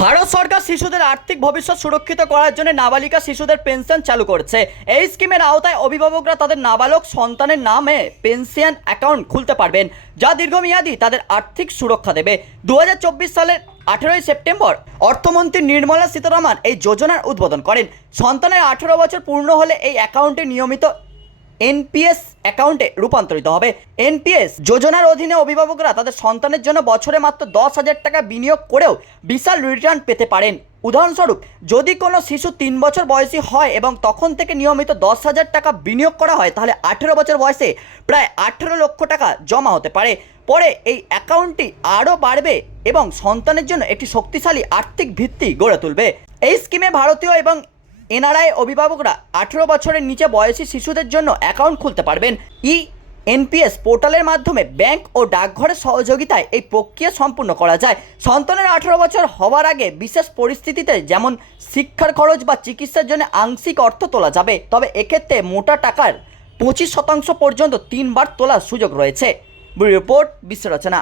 ভারত সরকার শিশুদের আর্থিক ভবিষ্যৎ সুরক্ষিত করার জন্য নাবালিকা শিশুদের পেনশন চালু করেছে। এই স্কিমের আওতায় অভিভাবকরা তাদের নাবালক সন্তানের নামে পেনশন অ্যাকাউন্ট খুলতে পারবেন, যা দীর্ঘমেয়াদী তাদের আর্থিক সুরক্ষা দেবে। দু হাজার চব্বিশ সালের আঠেরোই সেপ্টেম্বর অর্থমন্ত্রী নির্মলা সীতারামন এই যোজনার উদ্বোধন করেন। সন্তানের আঠেরো বছর পূর্ণ হলে এই অ্যাকাউন্টে নিয়মিত এনপিএস অ্যাকাউন্টে রূপান্তরিত হবে। এনপিএস যোজনার অধীনে অভিভাবকরা তাদের সন্তানের জন্য বছরে মাত্র দশ হাজার টাকা বিনিয়োগ করেও বিশাল রিটার্ন পেতে পারেন। উদাহরণস্বরূপ, যদি কোনো শিশু তিন বছর বয়সী হয় এবং তখন থেকে নিয়মিত দশ হাজার টাকা বিনিয়োগ করা হয়, তাহলে আঠেরো বছর বয়সে প্রায় আঠেরো লক্ষ টাকা জমা হতে পারে। পরে এই অ্যাকাউন্টটি আরও বাড়বে এবং সন্তানের জন্য একটি শক্তিশালী আর্থিক ভিত্তি গড়ে তুলবে। এই স্কিমে ভারতীয় এবং এনআরআই অভিভাবকরা আঠেরো বছরের নিচে বয়সী শিশুদের জন্য অ্যাকাউন্ট খুলতে পারবেন। ই এনপিএস পোর্টালের মাধ্যমে ব্যাংক ও ডাকঘরের সহযোগিতায় এই প্রক্রিয়া সম্পূর্ণ করা যায়। সন্তানের আঠেরো বছর হওয়ার আগে বিশেষ পরিস্থিতিতে যেমন শিক্ষার খরচ বা চিকিৎসার জন্য আংশিক অর্থ তোলা যাবে, তবে এক্ষেত্রে মোটা টাকার পঁচিশ শতাংশ পর্যন্ত তিনবার তোলার সুযোগ রয়েছে। রিপোর্ট বিশ্ব রচনা